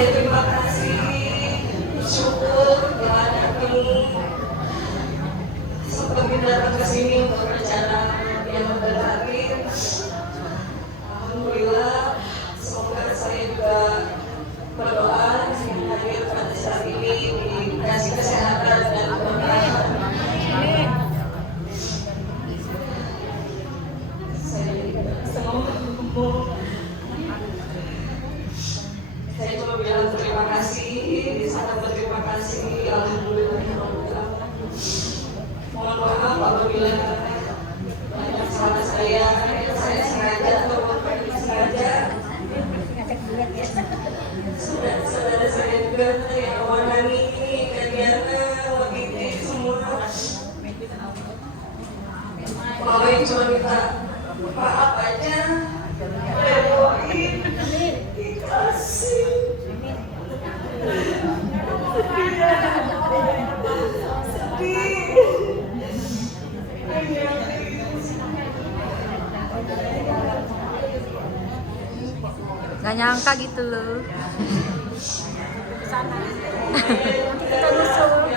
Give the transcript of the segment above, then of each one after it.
Terima kasih, bersyukur kepada kamu sempat datang ke sini untuk acara yang terakhir. Alhamdulillah, semoga saya juga berdoa hadir pada saat ini dikasih kesehatan dan keberkahan. Saya cuma bilang terima kasih, di sana berterima kasih, alhamdulillah. Mohon maaf apabila banyak salah saya sengaja atau bukan sengaja. Saudara-saudara saya juga yang Wanani, Kadiana, Wakiti, semua. Mama yang cuma minta maaf aja, redoin, dikasih. Gak nyangka gitu loh.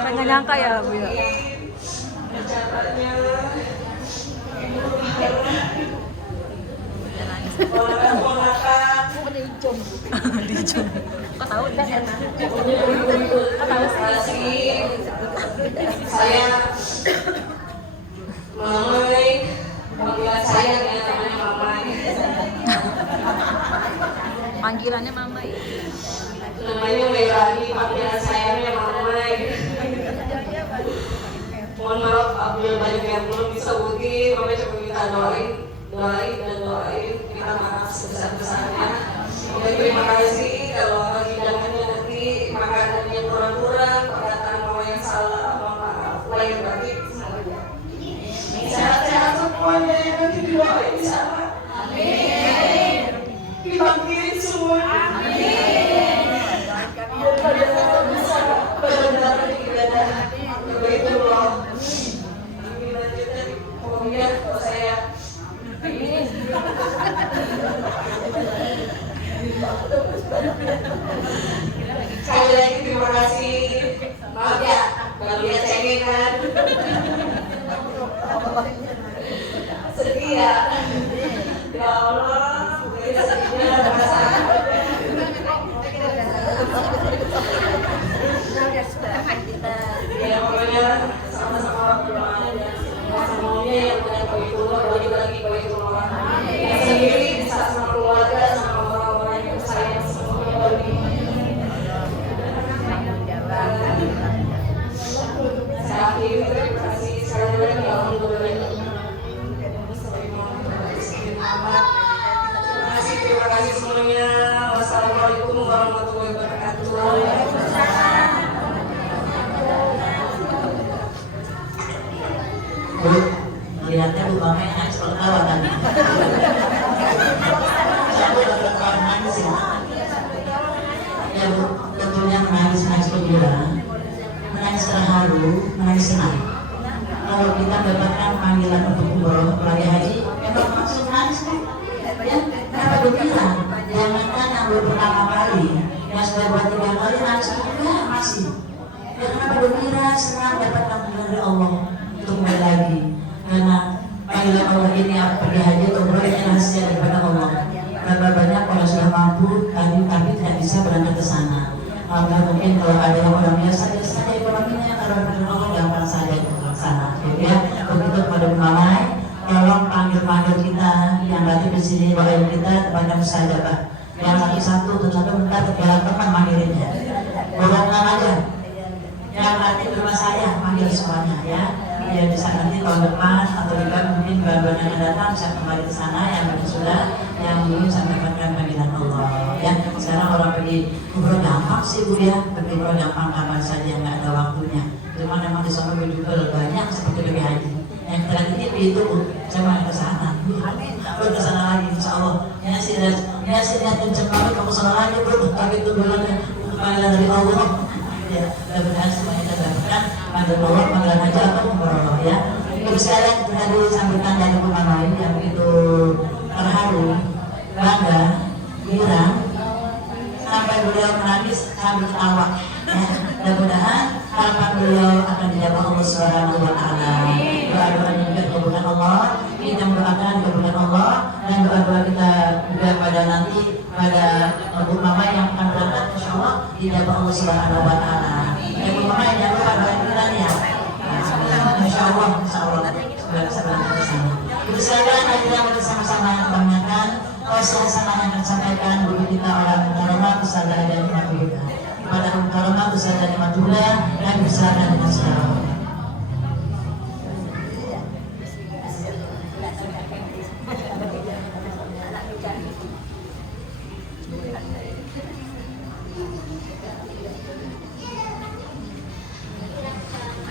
Gak nyangka ya Bu ya. Dijum. Kok tahu? Kok tahu sih? Saya Mamai, panggilan saya namanya Mamai. Panggilannya Mamai. Namanya Melani, panggilan saya Mamai. Mohon maaf apabila banyak yang belum bisa uti, Mama coba minta doain, minta maaf sebesar-besarnya. Terima kasih kalau hidangannya nanti makanannya kurang-kurang, perkataan Mama yang salah, mohon maaf lahir batin semuanya. Sehat-sehat semuanya yang nanti didoain di sana. Amin. Dibangkitin semuanya. Amin. Daripada bisa benar-benar ibadah Baitullah. Amin. Lanjutkan pokoknya kalau saya. Amin. Sekali lagi terima kasih. Maaf ya, kalau dia cengeng kan. Sedih ya. Ya Allah, mungkin sedihnya rasa. Ya pokoknya sama-sama berdoa aja. Semuanya yang punya Baitullah, bagi Baitullah. Yang sendiri bisa sama keluarga, sama orang-orang yang sayang semuanya bagi. Saya akhiri terima kasih sekali lagi alhamdulillah. Terima kasih semuanya. Wassalamualaikum warahmatullahi wabarakatuh. Lihatnya Bu Mame nangis ketawa tadi. Saya bukan sih. Ya Bu, tentunya senang. Kalau kita mendapatkan panggilan untuk umroh pelari haji, memang langsung nangis kan? Ya, kenapa gembira? Jangankan yang baru pertama kali, yang sudah buat 3 kali nangis juga masih. Ya kenapa gembira? Senang dapat panggilan dari Allah untuk kembali lagi. Karena panggilan Allah ini apa pergi haji atau umroh ini rahasia daripada Allah. Berapa banyak orang sudah mampu tapi tidak bisa berangkat ke sana. Mungkin kalau ada yang orang biasa saja ekonominya, kalau ada Allah gampang saja ke sana. Gitu ya. Begitu kepada Mamai, tolong panggil kita yang berada di sini, doain kita banyak saja Pak. Yang satu-satu bentar biar teman manggilnya. Borongan aja. Yang nanti di rumah saya panggil semuanya ya. Ya bisa nanti tahun depan atau juga mungkin bulan-bulan yang datang bisa kembali ke sana yang sudah yang belum bisa mendapatkan panggilan Allah ya. Sekarang orang pergi umroh gampang sih Bu ya, pergi umroh gampang kapan saja nggak ada waktunya. Cuma memang di sana juga banyak seperti pergi haji. Yang terakhir ini itu saya mau ke sana. Aku ke sana lagi insya Allah. Ya sih lihat kenceng banget kamu sana lagi bro. Tapi itu bulannya untuk panggilan dari Allah. Ya, mudah-mudahan semua kita dapatkan panggilan Allah, panggilan haji atau umroh ya. Ibu sekalian tadi sambutan dari Bu Mamai yang begitu terharu, bangga, girang, sampai beliau menangis sambil ketawa. Ya, mudah-mudahan harapan beliau akan dijawab Allah Subhanahu wa Ta'ala. Doa-doanya juga dikabulkan Allah, kita mendoakan dikabulkan Allah, dan doa-doa kita juga pada nanti pada Bu Mamai yang akan berangkat insya Allah dijawab Allah Subhanahu wa Ta'ala. Bu Mamai jangan lupa doain kita ya. Insya Allah sudah bisa berangkat ke sana. Itu saja yang kita sama-sama banggakan. Sama yang disampaikan guru kita orang Mukarramah Ustazah dan Ibu kita. Kepada Mukarramah Ustazah dan Ibu dan bersilakan dengan segala.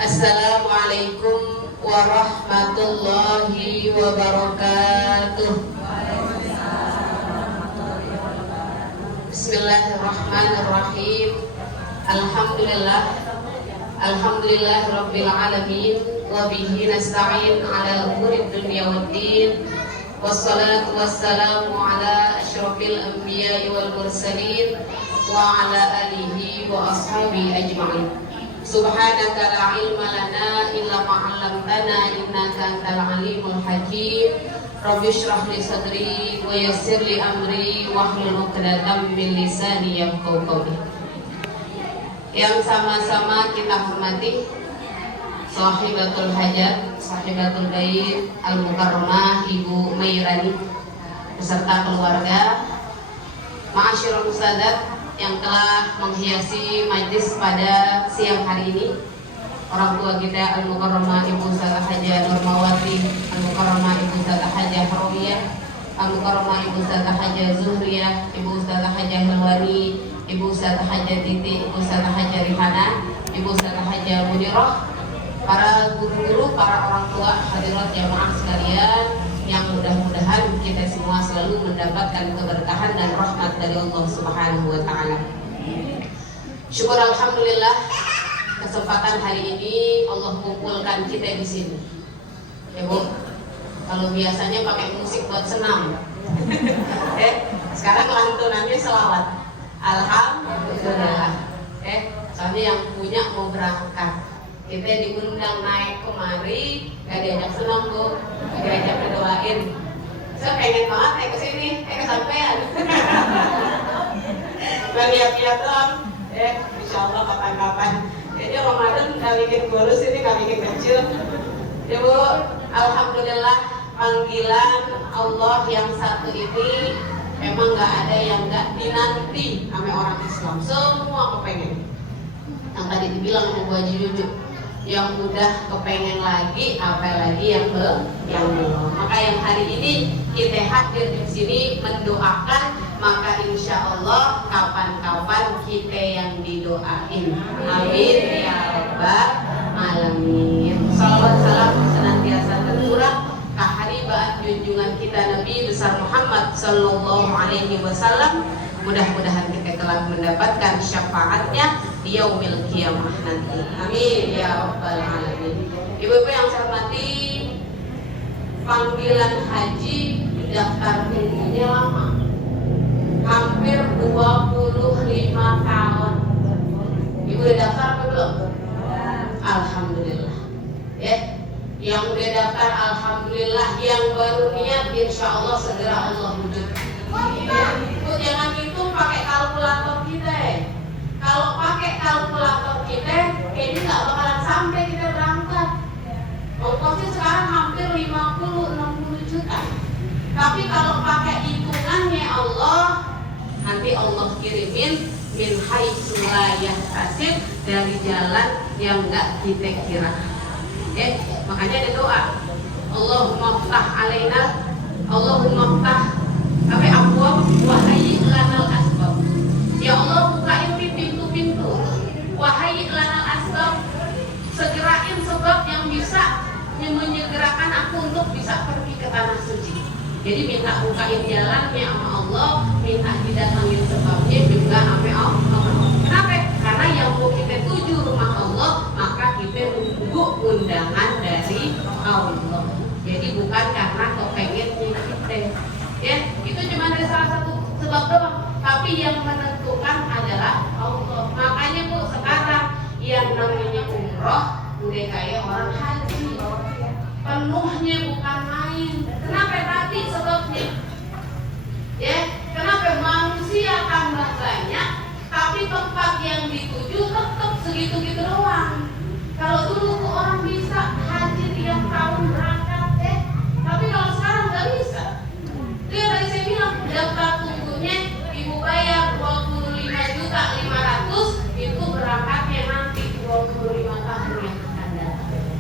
Assalamualaikum warahmatullahi wabarakatuh. Bismillahirrahmanirrahim. Alhamdulillah rabbil alamin wa bihi nasta'in ala umuri dunya waddin. Wassalatu wassalamu ala asyrafil anbiya'i wal mursalin wa ala alihi wa ashabihi ajma'in. Subhanaka la ilma lana illa ma 'allamtana innaka antal alimul hakim. Rabbi shrah li sadri wa yassir li amri wahlul 'uqdatam min lisani yafqahu qawli. Yang sama-sama kita hormati sahibatul hajat, sahibatul bait al-mukarramah Ibu Mairani beserta keluarga, ma'asyiral ustadzat yang telah menghiasi majlis pada siang hari ini, orang tua kita Al-Mukarramah Ibu Ustazah Hajah Nurmawati, Al-Mukarramah Ibu Ustazah Hajah Rawiyah, Al-Mukarramah Ibu Ustazah Hajah Zuhriyah, Ibu Ustazah Hajah Helwani, Ibu Ustazah Hajah Titi, Ibu Ustazah Hajah Rihana, Ibu Ustazah Hajah Mudirah, para guru-guru, para orang tua, hadirat jamaah sekalian, yang mudah-mudahan kita semua selalu mendapatkan keberkahan dan rahmat dari Allah Subhanahu wa Ta'ala. Syukur alhamdulillah, kesempatan hari ini Allah kumpulkan kita di sini. Ya Bu, kalau biasanya pakai musik buat senam, sekarang lantunannya selawat. Alhamdulillah. Soalnya yang punya mau berangkat, kita diundang naik kemari, gak diajak senam Bu, gak diajak berdoain. Saya pengen banget naik ke sini, kesampean. Gak lihat-lihat doang, insya Allah kapan-kapan. Jadi Ramadan gak bikin kurus ini, gak bikin kecil. Ya Bu, alhamdulillah panggilan Allah yang satu ini memang gak ada yang gak dinanti sama orang Islam. Semua kepengen. Yang tadi dibilang sama Bu Haji Jujuk, yang udah kepengen lagi, apalagi yang belum. Maka yang hari ini kita hadir di sini mendoakan, maka insya Allah kapan-kapan kita yang didoain. Amin ya rabbal alamin. Salawat salam senantiasa tercurah keharibaan junjungan kita Nabi besar Muhammad sallallahu alaihi wasallam. Mudah-mudahan kita kelak mendapatkan syafaatnya di yaumil qiyamah nanti. Amin ya rabbal alamin. Ibu-ibu yang saya hormati, panggilan haji daftar tunggunya lama, hampir 25 tahun. Ibu udah daftar apa belum? Alhamdulillah. Ya, yang udah daftar alhamdulillah, yang baru niat insya Allah segera Allah wujudkan. Ibu jangan hitung pakai kalkulator kita ya. Kalau pakai kalkulator kita, kayaknya nggak bakalan sampai kita berangkat. Ongkosnya sekarang hampir 50-60 juta. Tapi kalau pakai hitungannya Allah, nanti Allah kirimin min haitsu la yahtasib, dari jalan yang nggak kita kira. Makanya ada doa, Allahumma ftah alaina, Allahumma ftah abwaab wa hayyi lanal asbab. Ya Allah, bukain pintu-pintu, wa hayyi lanal asbab, segerain sebab yang bisa menyegerakan aku untuk bisa pergi ke tanah suci. Jadi minta bukain jalannya sama Allah, minta didatangin sebabnya juga sama Allah. Kenapa? Karena yang mau kita tuju rumah Allah, maka kita nunggu undangan dari Allah. Jadi bukan karena kepengennya kita. Ya, itu cuma dari salah satu sebab doang. Tapi yang menentukan adalah Allah. Makanya Bu, sekarang yang namanya umroh udah kayak orang haji. Penuhnya bukan main. Kenapa tadi sebabnya? Ya, kenapa manusia tambah banyak, tapi tempat yang dituju tetap segitu-gitu doang. Kalau dulu tuh orang bisa haji tiap tahun berangkat, tapi kalau sekarang nggak bisa. Dia tadi saya bilang daftar tunggunya ibu bayar 25.500.000, itu berangkatnya nanti 25 tahun yang akan datang.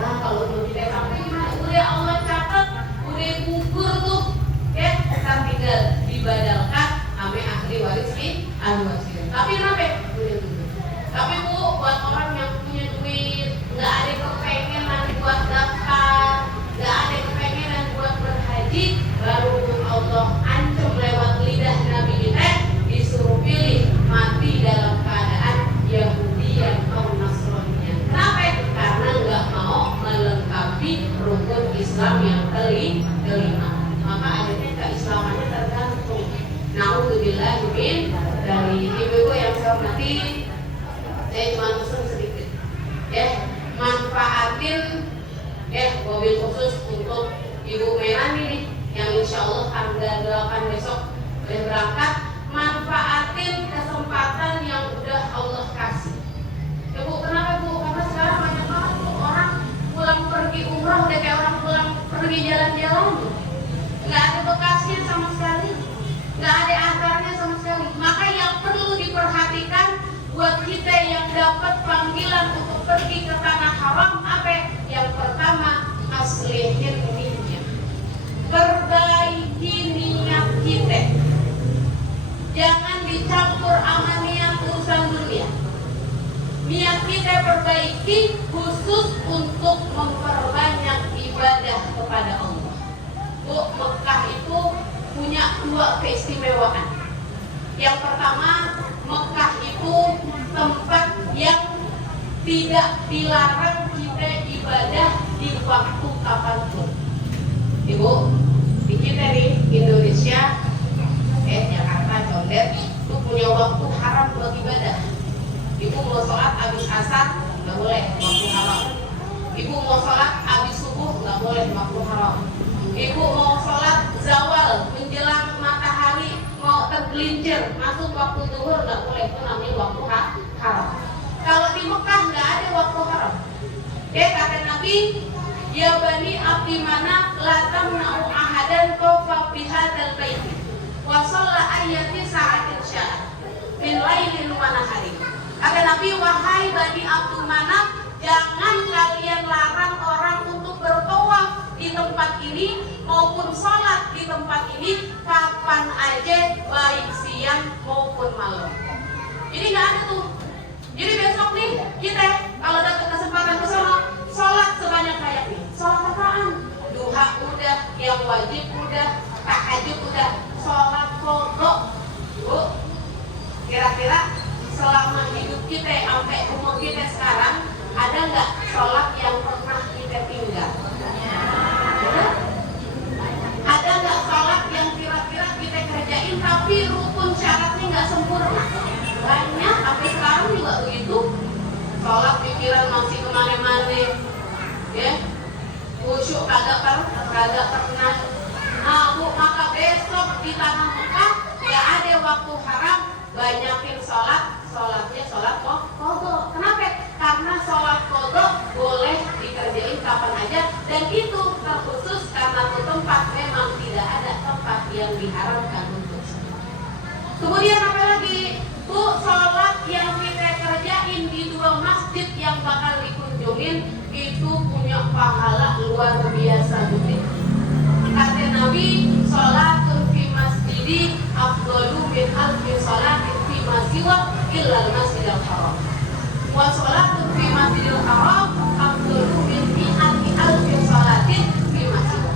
Nah, kalau belum kita sampai gimana? Udah Allah catat, udah gugur tuh, ya, kita tinggal dibadalkan sama ahli waris al-wasir. Tapi kenapa? Udah gugur. Tapi Bu, buat orang yang punya duit, nggak ada kepengenan buat daftar, nggak ada kepengenan buat berhaji, baru Allah ancam lewat lidah Nabi kita, disuruh pilih mati dalam keadaan Yahudian atau Nasrani. Kenapa? Karena nggak mau melengkapi rukun Islam yang kelima. Maka akhirnya keislamannya tergantung. Naudzubillah dari ibu-ibu yang saya hormati, saya cuma pesan sedikit. Manfaatin mobil khusus untuk Ibu Melani nih, yang insya Allah tanggal 8 besok berangkat. Manfaatin kesempatan yang udah Allah kasih. Ya Bu, kenapa Bu? Karena sekarang banyak banget tuh orang pulang pergi umrah udah kayak orang pulang pergi jalan-jalan, nggak ada bekasnya sama sekali, nggak ada antaranya sama sekali. Maka yang perlu diperhatikan buat kita yang dapat panggilan untuk pergi ke tanah haram, apa? Yang pertama, aslihin niat, perbaiki niat kita, jangan dicampur sama niat urusan dunia. Niat kita perbaiki khusus untuk memperbanyak ibadah kepada Allah. Bu, Mekah itu punya 2 keistimewaan. Yang pertama, Mekah itu tempat yang tidak dilarang kita ibadah di waktu kapanpun. Ibu, di kita nih Indonesia, Jakarta, Condet, itu punya waktu haram buat ibadah. Ibu mau sholat habis asar nggak boleh, waktu haram. Ibu mau sholat habis subuh nggak boleh, waktu haram. Ibu mau sholat zawal menjelang matahari mau tergelincir masuk waktu zuhur nggak boleh, itu namanya waktu haram. Kalau di Mekah nggak ada waktu haram. Kata Nabi, ya bani abdi mana la tamna'u ahadan tawfa bihadzal bait wa shalla ayati sa'atin sya'a min lailin wa nahari. Kata Nabi, wahai bani Abdul Manaf, jangan kalian larang orang untuk bertawaf di tempat ini maupun sholat di tempat ini kapan aja, baik siang maupun malam. Jadi nggak ada tuh. Jadi besok nih kita kalau dapat kesempatan ke sana, sholat sebanyak kayak ini. Sholat apaan? Duha udah, yang wajib udah, tahajud udah, sholat qadha. Bu, Kira-kira selama hidup kita sampai umur kita sekarang, ada nggak sholat yang pernah kita tinggal? Ada nggak sholat yang kira-kira kita kerjain tapi rukun syaratnya nggak sempurna? Banyak, sampai sekarang juga begitu. Sholat pikiran masih kemana-mana, ya, khusyuk kagak pernah. Nah, Bu, maka besok di tanah Mekah ya ada waktu haram, banyakin sholatnya sholat qodho. Kenapa? Karena sholat qodho boleh dikerjain kapan aja, dan itu terkhusus karena itu tempat memang tidak ada tempat yang diharamkan untuk sholat. Kemudian apa lagi? Bu, sholat yang kita kerjain di 2 masjid yang bakal dikunjungin itu punya pahala luar biasa gede. Kata Nabi, sholatun fi masjidi afdalu min alfi sholatin fi masiwa illal masjidil haram. Wa sholatun fi masjidil haram afdalu min mi'ati alfi sholatin fi masiwa.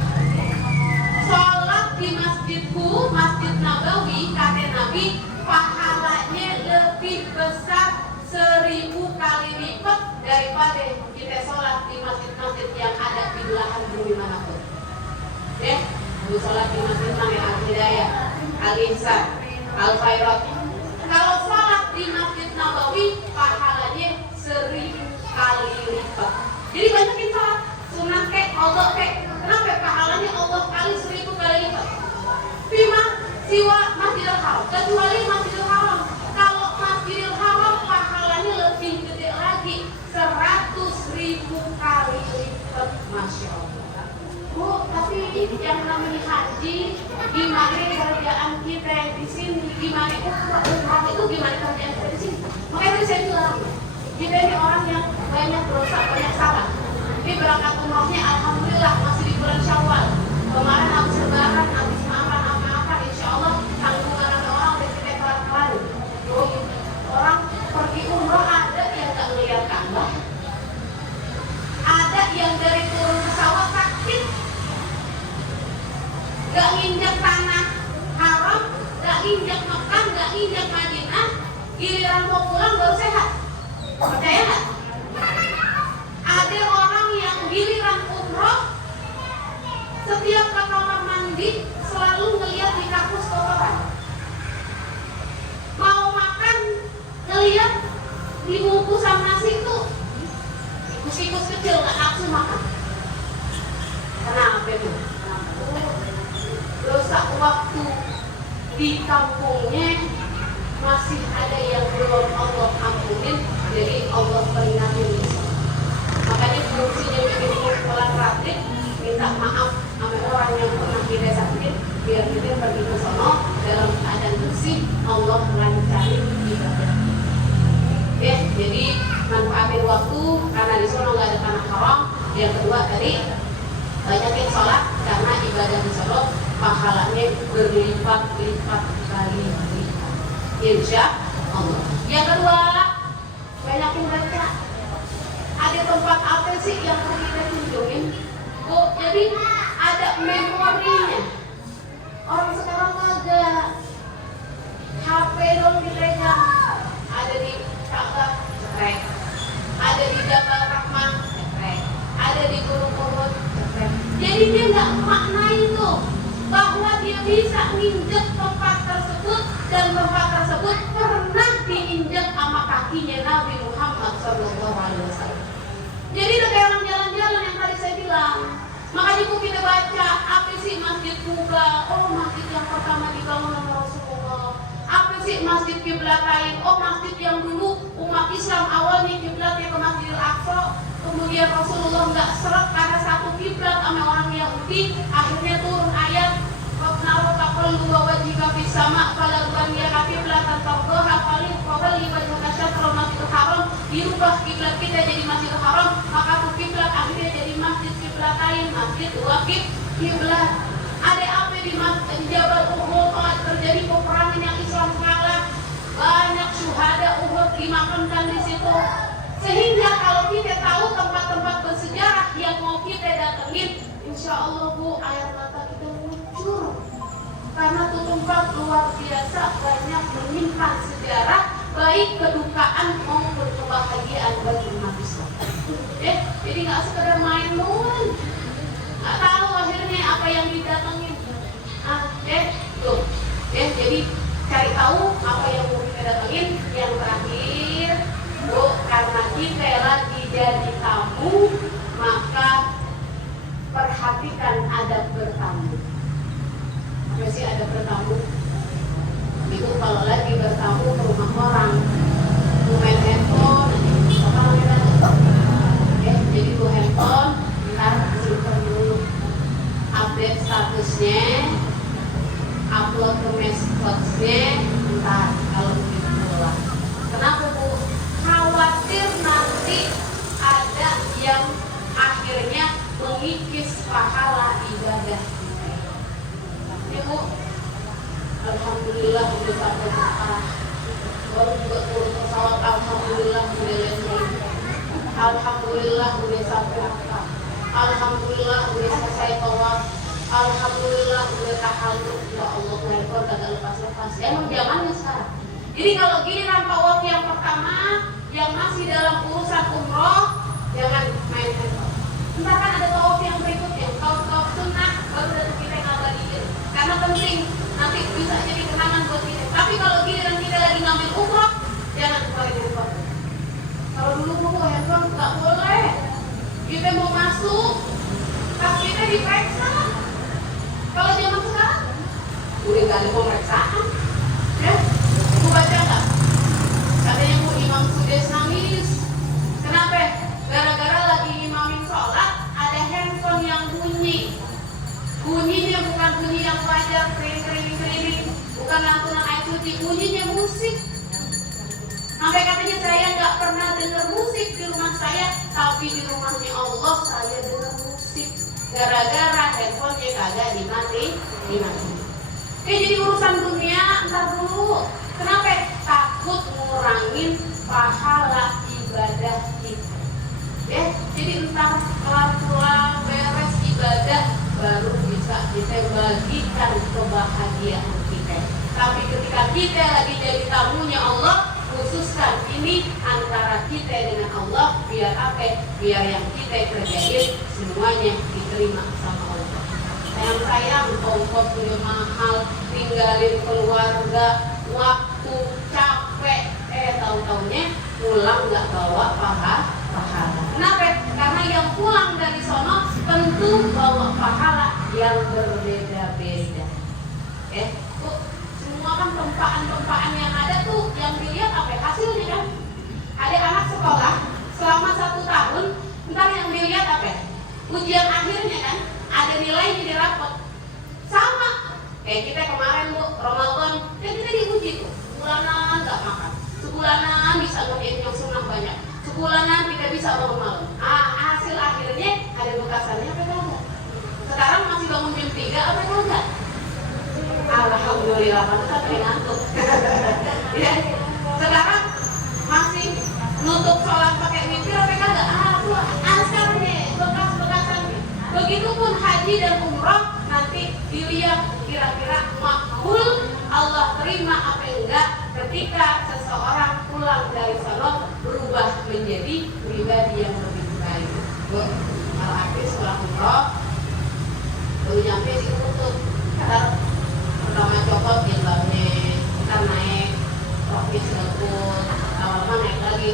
Sholat di masjidku, Masjid Nabawi, kata Nabi, pahalanya lebih besar 1000 kali lipat daripada kita sholat di masjid-masjid yang ada di belahan bumi manapun. Ya, Bu, sholat di masjid mana? Al-Hidayah, Al-Ihsan, Al-Khairat. Kalau sholat di Masjid Nabawi, pahalanya 1000 kali lipat. Jadi banyakin sholat, sunat kek, qodho kek. Kenapa? Pahalanya Allah kali 1000 kali lipat. Fima siwa Masjidil Haram, kecuali Masjidil Haram. Kalau Masjidil Haram pahalanya lebih gede lagi, 100.000 kali lipat. Masya Allah. Bu, tapi yang namanya haji, gimana kerjaan kita di sini? Gimana umrah itu gimana kerjaan kita di sini? Makanya tadi saya bilang, kita ini orang yang banyak dosa, banyak salah. Ini berangkat umrahnya alhamdulillah masih di bulan Syawal. Kemarin habis lebaran, habis makan apa-apa, insya Allah tanggungan orang udah kita kelar-kelar. Orang pergi umrah ada yang gak ngeliat Ka'bah, ada yang dari turun pesawat sakit, gak nginjak tanah haram, gak nginjak Mekah, gak nginjak Madinah, giliran mau pulang baru sehat. Percaya gak? Ada orang yang giliran umroh, setiap ke kamar mandi selalu ngeliat di kakus kotoran. Mau makan, ngeliat di bungkusan nasi itu tikus-tikus kecil, gak nafsu makan. Kenapa itu? Dosa waktu di kampungnya masih ada yang belum Allah ampunin, jadi Allah peringatin. Makanya fungsinya bikin sekolah praktik, minta maaf sama orang yang pernah kita sakit, biar kita pergi ke sono dalam keadaan bersih, Allah lancarin ibadah. Ya, jadi manfaatin waktu karena di sono nggak ada tanah haram. Yang kedua tadi, banyakin sholat karena ibadah di sono pahalanya berlipat-lipat kali lipat. Insya Allah. Yang kedua, banyakin baca. Ada tempat apa sih yang kita kunjungin? Oh, jadi ada memorinya. Orang sekarang ada HP dong dipegang, ada di Ka'bah, cekrek. Ada di Jabal Rahmah, cekrek. Ada di Gunung Uhud, cekrek. Jadi dia nggak maknai itu bahwa dia bisa nginjek tempat tersebut dan tempat tersebut pernah diinjak sama kakinya Nabi Muhammad SAW. Jadi itu kayak orang jalan-jalan yang tadi saya bilang. Makanya kok kita baca apa sih Masjid Kuba? Oh, masjid yang pertama dibangun oleh Rasulullah. Apa sih Masjid Qiblatain? Oh, masjid yang dulu umat Islam awalnya kiblatnya ke Masjidil Aqsa. Kemudian Rasulullah nggak seret karena satu kiblat sama orang Yahudi. Akhirnya turun ayat Wabnaru taqallu wa wajhika fis sama' falawan ya qiblatan tardaha fawalli wajhaka syatrul Masjidil Haram. Dirubah kiblat kita jadi Masjidil Haram, maka tuh kiblat akhirnya jadi Masjid Qiblatain, masjid dua kiblat. Ada apa di Jabal Uhud? Terjadi peperangan yang Islam kalah, banyak syuhada Uhud dimakamkan di situ. Sehingga kalau kita tahu tempat-tempat bersejarah yang mau kita datengin, insya Allah Bu, air mata kita muncul. Karena Tutumbak luar biasa banyak menyimpan sejarah baik kedukaan maupun kebahagiaan bagi umat Islam. Jadi nggak sekedar main doang, nggak tahu akhirnya apa yang didatengin. Tuh, jadi cari tahu apa yang mau kita datengin. Yang terakhir, Bu, karena kita lagi jadi tamu, maka perhatikan adab bertamu. Apa sih adab bertamu? Ibu kalau lagi bertamu ke rumah orang, main handphone, apa namanya? Jadi bu handphone, ntar simpen dulu, update statusnya, upload ke medsos-nya, ntar kalau begitu pulang. Kenapa bu? Khawatir nanti ada yang akhirnya mengikis pahala ibadah. Ibu, alhamdulillah udah sampai Mekah. Baru juga turun pesawat, alhamdulillah udah landing. Alhamdulillah udah sampai Mekah. Alhamdulillah udah selesai tawaf. Alhamdulillah udah tahallul. Ya Allah, handphone kagak lepas-lepas. Emang zamannya sekarang. Jadi kalau giliran tawaf yang pertama yang masih dalam urusan umroh, jangan main handphone. Entah kan ada tawaf yang berikutnya, tawaf sunnah, baru datang kita yang abadiin. Karena penting, nanti bisa jadi kenangan buat kita. Tapi kalau giliran kita lagi ngambil umroh, jangan keluarin handphone. Kalau dulu mau handphone nggak boleh. Kita mau masuk, tas kita diperiksa. Kalau zaman sekarang, udah nggak ada pemeriksaan. Ya, mau baca nggak? Katanya mau imam sudah nangis. Kenapa? Gara-gara lagi imamin sholat, ada handphone yang bunyi. Bunyinya bukan bunyi yang wajar, kering-kering, bukan lantunan air cuci, bunyinya musik. Sampai katanya saya nggak pernah dengar musik di rumah saya, tapi di rumahnya Allah saya dengar musik. Gara-gara handphonenya kagak dimatiin. Jadi urusan dunia entar dulu. Kenapa? Takut ngurangin pahala ibadah kita. Jadi entar kelar-kelar beres ibadah baru bisa kita bagikan kebahagiaan kita. Tapi ketika kita lagi jadi tamunya Allah, khususkan ini antara kita dengan Allah, biar apa? Biar yang kita kerjain semuanya diterima sama Allah. Sayang, ongkos udah mahal, tinggalin keluarga, waktu capek, tahu-taunya pulang nggak bawa pahala. Kenapa? Karena yang pulang dari sono tentu bawa pahala yang berbeda-beda. Tuh, semua kan tempaan-tempaan yang ada tuh yang dilihat apa? Hasilnya kan? Ada anak sekolah selama 1 tahun, ntar yang dilihat apa? Ujian akhirnya kan? Ada nilainya di rapot. Sama. Kita kemarin Bu, Ramadan, kan kita diuji tuh. Sebulanan nggak makan. Sebulanan bisa ngerjain yang sunnah banyak. Sebulanan tidak bisa bangun malam. Hasil akhirnya ada bekasannya apa enggak? Sekarang masih bangun jam 3 apa enggak? Alhamdulillah, pantesan pengen ngantuk. Ya. Sekarang masih nutup sholat pakai witir apa enggak? Sekarang nih bekas-bekasannya. Begitupun haji dan umroh nanti dilihat kira-kira makbul, Allah terima apa enggak ketika seseorang pulang dari sana berubah menjadi pribadi yang lebih baik. Kalau habis pulang umroh baru nyampe sih tutup. Kata pertama copot jilbabnya, kita naik roknya selebut, lama naik lagi,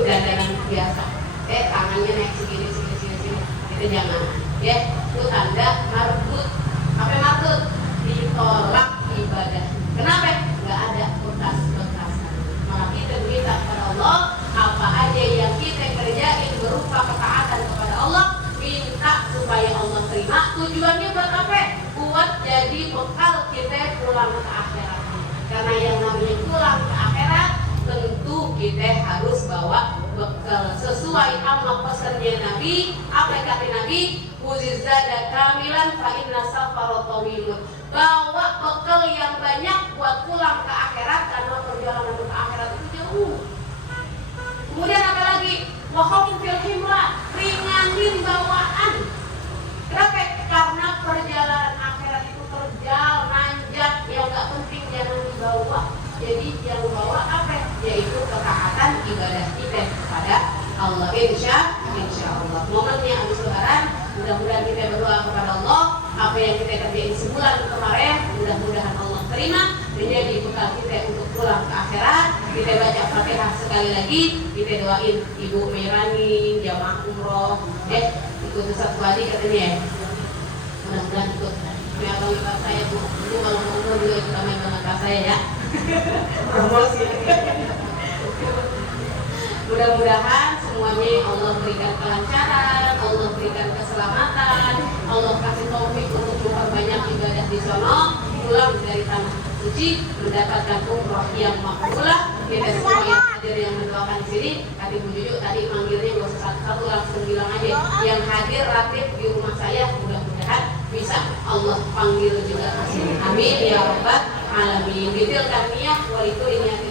udah dandan biasa. Tangannya naik segini, itu jangan. Itu tanda marbut. Apa marbut? Ditolak ibadah. Kenapa? Nggak ada bekas-bekasan. Malah kita minta kepada Allah, apa aja yang kita kerjain berupa ketaatan kepada Allah, minta supaya Allah terima. Tujuannya buat apa? Buat jadi bekal kita pulang ke akhirat. Karena yang namanya pulang ke akhirat, tentu kita harus bawa bekal sesuai amal pesannya Nabi. Apa kata Nabi? Uzizada kamilan fa inna safara tawilun. Bawa bekal yang banyak buat pulang ke akhirat karena perjalanan ke akhirat itu jauh. Kemudian apa lagi? Wa khafifil fil himla, ringanin bawaan. Kenapa? Karena perjalanan akhirat itu terjal, nanjak. menunaikan ibadah kita kepada Allah. Insya Allah. Momennya habis lebaran, mudah-mudahan kita berdoa kepada Allah. Apa yang kita kerjain sebulan kemarin, mudah-mudahan Allah terima menjadi bekal kita untuk pulang ke akhirat. Kita baca Fatihah sekali lagi, kita doain Ibu Mirani, jamaah umroh, ikut satu kali katanya ya. Mudah-mudahan ikut. Ya kalau bapak saya Bu, itu kalau mau umroh juga ikut sama bapak saya ya. Promosi. Mudah-mudahan semuanya Allah berikan kelancaran, Allah berikan keselamatan, Allah kasih taufik untuk memperbanyak ibadah di sono, pulang dari tanah suci mendapatkan umroh yang makbulah. Kita semua yang hadir yang mendoakan di sini, tadi Bu Juju tadi manggilnya nggak usah satu-satu, langsung bilang aja yang hadir ratif di rumah saya, mudah-mudahan bisa Allah panggil juga kesini. Amin ya rabbal alamin. Detailkan niat walitu ini yang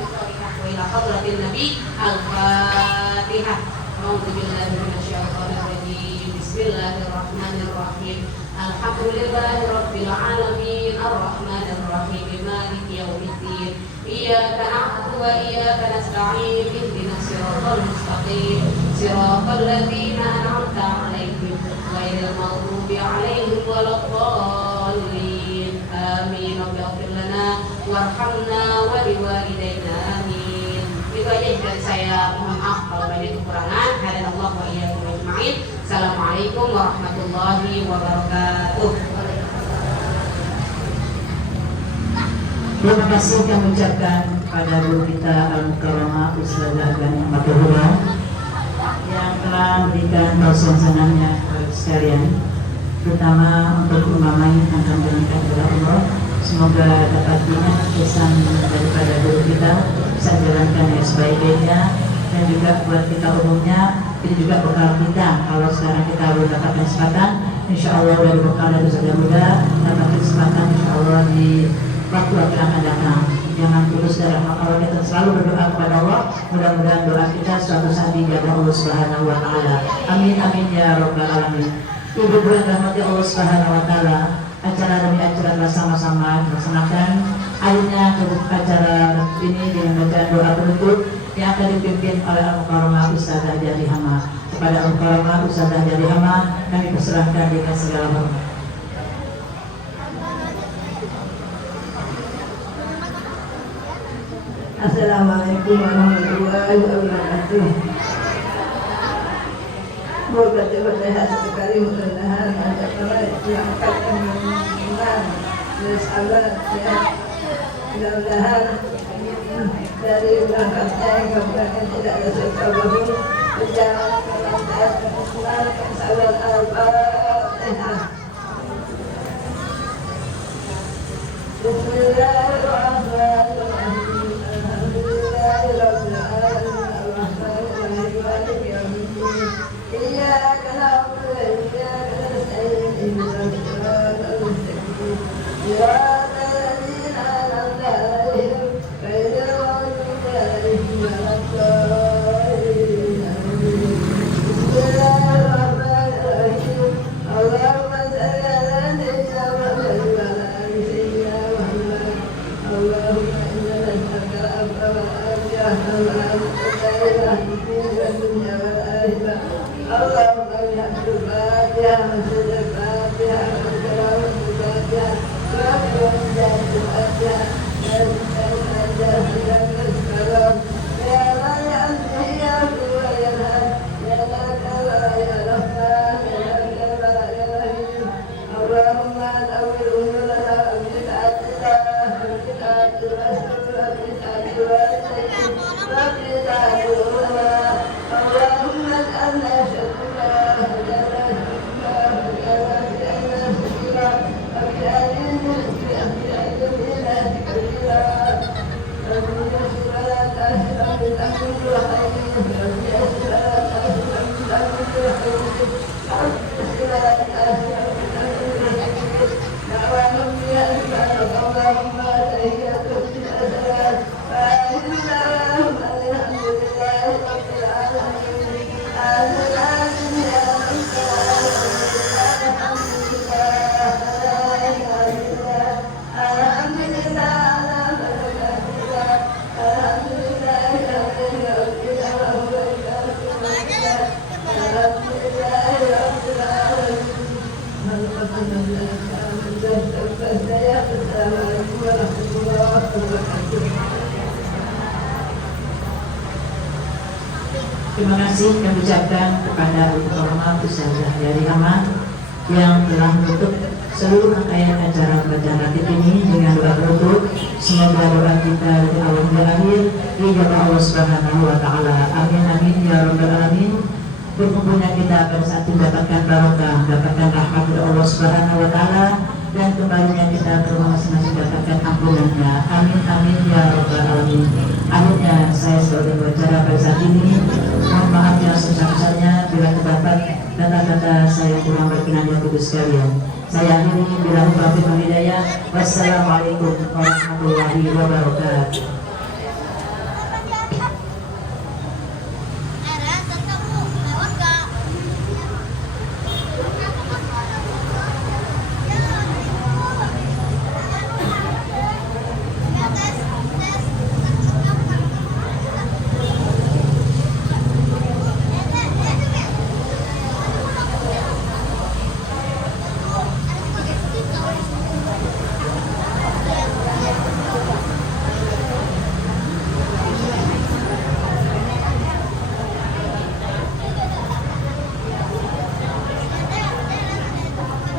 ila hadratin Nabi Al-Fatihah. Bismillahirrahmanirrahim. Alhamdulillahirabbil alamin arrahmanir rahim maliki yaumiddin. Iyyaka na'budu wa iyyaka nasta'in ihdinas siratal mustaqim siratal ladzina an'amta 'alaihim ghairil maghdubi 'alaihim waladdallin. Amin. Waghfir lana warhamna wa liwalidayna. Amin. Itu aja dari saya. Mohon maaf kalau banyak kekurangan. Hadanallah wa iyyakum ajma'in. Assalamualaikum warahmatullahi wabarakatuh. Terima kasih kami ucapkan pada guru kita Al-Mukarramah Ustazah Gani Maturullah yang telah memberikan tausiah-sananya kepada sekalian, terutama untuk umamai yang akan berangkat ke umroh. Semoga dapat diingat pesan daripada guru kita, bisa dijalankan yang sebaik-baiknya, dan juga buat kita umumnya ini juga bekal kita. Kalau sekarang kita belum dapat kesempatan, insya Allah dari bekal dari Ustazah muda dapat kesempatan insya Allah di waktu akan datang. Jangan putus dari Allah, kita selalu berdoa kepada Allah. Mudah-mudahan doa kita suatu saat dijawab Allah Subhanahu wa taala. Amin amin ya rabbal alamin. Ibu bulan rahmati Allah Subhanahu wa taala, acara demi acara bersama-sama dilaksanakan. Akhirnya acara ini dengan bacaan doa penutup yang akan dipimpin oleh Al-Mukarramah Ustazah Jarihama. Kepada Al-Mukarramah Ustazah Jarihama kami persilahkan dengan segala hormat. Assalamualaikum warahmatullahi wabarakatuh. Semoga sehat sekali, mudah-mudahan ada para diangkat dengan bersabar ya. Mudah-mudahan dari berangkatnya kemudian tidak ada sesuatu berjalan kelancaran kesabaran Al-Fatihah. Bismillahirrahmanirrahim. إياك نعبد وإياك نستعين اهدنا الصراط المستقيم صراط الذين أنعمت عليهم غير المغضوب عليهم ولا الضالين. بسم الله الرحمن الرحيم. اللهم صل على سيدنا محمد وعلى آل سيدنا محمد. اللهم إنا نسألك العفو والعافية والدنيا والآخرة. اللهم بحمد الفاتحة وسر الفاتحة والكلام الفاتحة وأكرم ذات الفاتحة لا تسأل السلام يا من يأتي يأكل وينهى يا لا كلا يا رحمن يا كلا يا رحيم. اللهم نور أمورنا وبدعتنا وبدعة الرسول وبدعة الوالدين وبدعة العلماء. اللهم اجعلنا شكرا وجعلنا شكرا وجعلنا شكرا وبأعيننا بأعيننا شكرا وبيسر ولا تأسر بالأمر وخير وبيسر ولا تأسر بالأمر وخير وبيسر ولا تأسر بالأمر وخير. دعواهم فيها سبحانك اللهم تحياتهم فيها سلام وآخرنا اللهم الحمد لله رب العالمين. الحمد لله Terima kasih kami ucapkan kepada Ulama Ustazah dari Aman yang telah menutup seluruh rangkaian acara bacaan ratib ini dengan doa berikut. Semoga doa kita dari awal hingga akhir dijabah Allah Subhanahu wa taala. Amin amin ya rabbal alamin. Berkumpulnya kita pada saat mendapatkan barokah, mendapatkan rahmat dari Allah Subhanahu wa taala, dan kembalinya kita ke rumah masing-masing mendapatkan ampunannya. Amin amin ya rabbal alamin. Akhirnya saya sebagai pembicara pada saat ini mohon maaf yang sebesar-besarnya bila terdapat kata-kata saya kurang berkenan di hati sekalian. Saya akhiri bila taufiq wal hidayah. Wassalamualaikum warahmatullahi wabarakatuh.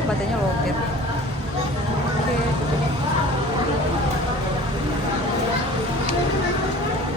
Baterainya low.